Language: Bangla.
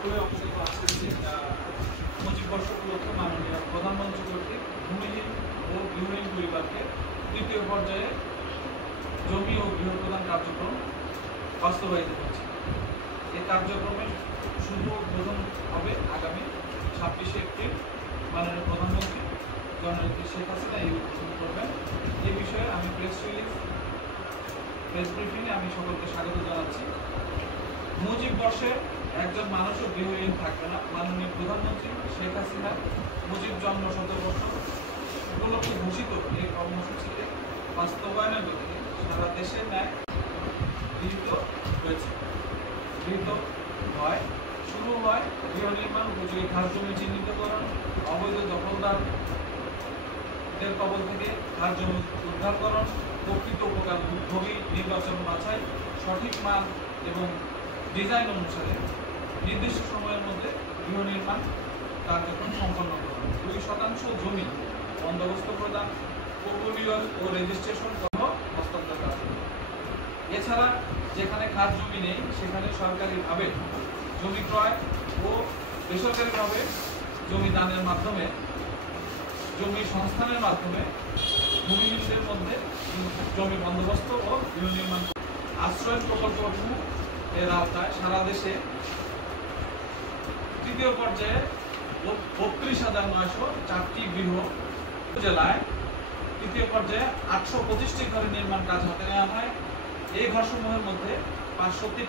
খুবই অবগত আছেন যে 25 বর্ষ উপলক্ষে মাননীয় প্রধানমন্ত্রী কর্তৃক ভূমিহীন ও গৃহহীন পরিবারকে তৃতীয় পর্যায়ে জমি ও গৃহ প্রদান কার্যক্রম বাস্তবায়িত হচ্ছে। এই কার্যক্রমের শুভ উদ্বোধন হবে আগামী 26শে এপ্রিল। মাননীয় প্রধানমন্ত্রী জননেত্রী শেখ হাসিনা এই উদ্বোধন করবেন। এই বিষয়ে আমি প্রেস ব্রিফিংয়ে আমি সকলকে স্বাগত জানাচ্ছি। মুজিব বর্ষে একজন মানুষও গৃহহীন থাকবে না। মাননীয় প্রধানমন্ত্রী শেখ হাসিনা মুজিব জন্ম শতবর্ষ উপলক্ষে ঘোষিত এই কর্মসূচিতে বাস্তবায়নের লক্ষ্যে সারা দেশের ন্যায় গৃহীত হয়। শুরু হয় গৃহ নির্মাণ উপযোগী খাস জমি চিহ্নিতকরণ, অবৈধ দখলদারদের কবল থেকে খাস জমি উদ্ধারকরণ, প্রকৃত উপকারভোগী নির্বাচন বাছাই, সঠিক মান এবং ডিজাইন অনুসারে নির্দিষ্ট সময়ের মধ্যে গৃহ নির্মাণ কার্যক্রম সম্পন্ন করুন। 2% জমি বন্দোবস্ত প্রদান, প্রপোরিয়াল ও রেজিস্ট্রেশন সহ হস্তান্তর কার্যক্রম। এছাড়া যেখানে খাস জমি নেই সেখানে সরকারিভাবে জমি ক্রয় ও বেসরকারিভাবে জমি দানের মাধ্যমে, জমি সংস্থানের মাধ্যমে ভূমিহীনদের মধ্যে জমি বন্দোবস্ত ও গৃহ নির্মাণ। আশ্রয় প্রকল্প এর আওতায় সারা দেশে তৃতীয় পর্যায়ে 32,904টি গৃহ, জেলায় তৃতীয় পর্যায়ে 825টি ঘরের নির্মাণ কাজ হাতে নেওয়া হয়। এই ঘরসমূহের মধ্যে 500টি